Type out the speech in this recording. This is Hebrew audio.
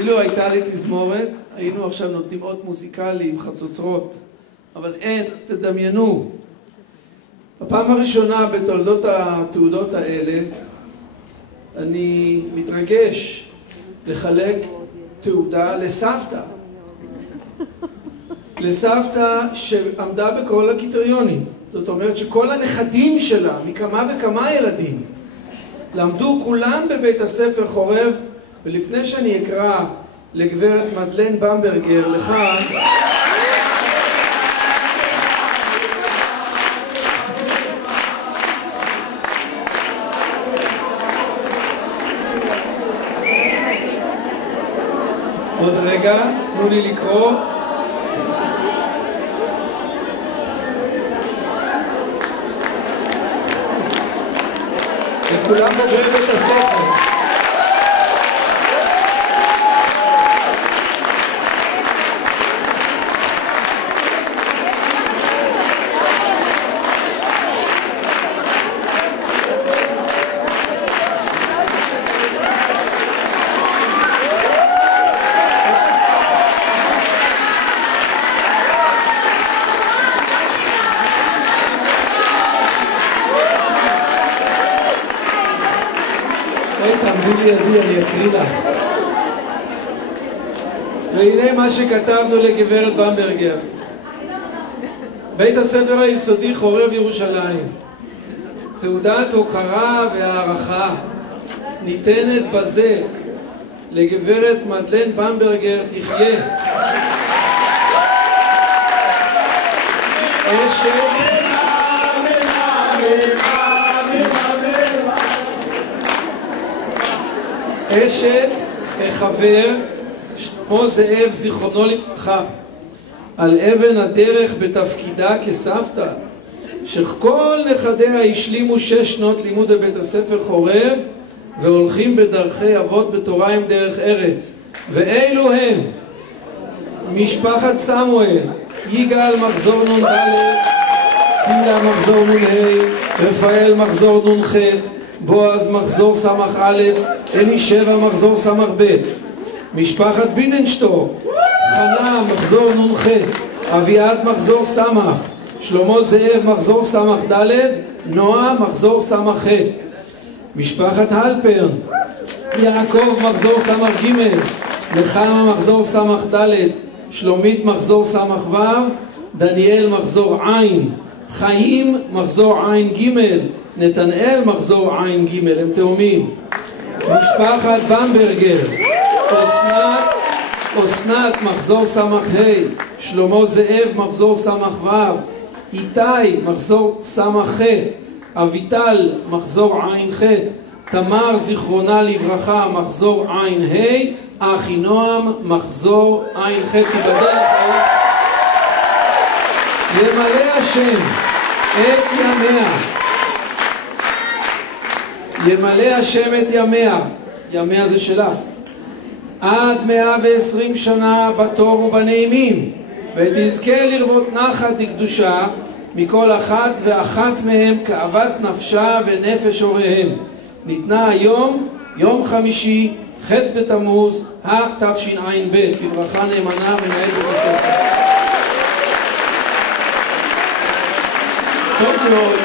אילו הייתה לי תזמורת, היינו עכשיו נותנים עוד מוזיקליים, חצוצרות, אבל אין, אז תדמיינו. בפעם הראשונה בתולדות התעודות האלה, אני מתרגש לחלק תעודה לסבתא. לסבתא שעמדה בכל הקריטריונים. זאת אומרת שכל הנכדים שלה, מכמה וכמה ילדים, למדו כולם בבית הספר חורב, ולפני שאני אקרא לגברת מדלן במברגר לכאן, עוד רגע, תנו לי לקרוא. וכולם בוגרי בית הספר. אני אקריא לך. והנה מה שכתבנו לגברת במברגר. בית הספר היסודי חורב ירושלים. תעודת הוקרה והערכה ניתנת בזה לגברת מדלן במברגר תחיה. אשת החבר שלמה זאב זיכרונו לברכה על אבן הדרך בתפקידה כסבתא, שכל נכדיה השלימו 6 שנות לימוד בבית הספר חורב והולכים בדרכי אבות בתורה עם דרך ארץ. ואלו הם משפחת סמואל, יגאל מחזור נ"ד, צילה מחזור נ"ה, רפאל מחזור נ"ח, בועז מחזור סמך א', אלישבע מחזור סמך ב', משפחת ביננשטור, חנה מחזור נ"ח, אביעד מחזור סמך, שלמה זאב מחזור סמך ד', נועה מחזור סמך ח', משפחת הלפרן, יעקב מחזור סמך ג', נחמה מחזור סמך ד', שלומית מחזור סמך ו', דניאל מחזור עין, חיים מחזור עין ג', נתנאל מחזור עין ג', הם תאומים. משפחת במברגר, אסנת מחזור סמך ה', שלמה זאב מחזור סמך ו', איתי מחזור סמך ח', אביטל מחזור עין ח', תמר זיכרונה לברכה מחזור עין ה', אחינועם מחזור עין ח'. תיבדל ימלא השם את ימיה, ימלא השם את ימיה, ימיה זה שלך, עד 120 שנה בטוב ובנעימים, ותזכה לרבות נחת לקדושה מכל אחת ואחת מהם כאוות נפשה ונפש הוריהם. ניתנה היום יום חמישי ח' בתמוז התשע"ב. בברכה נאמנה מנהל בית הספר. טוב מאוד.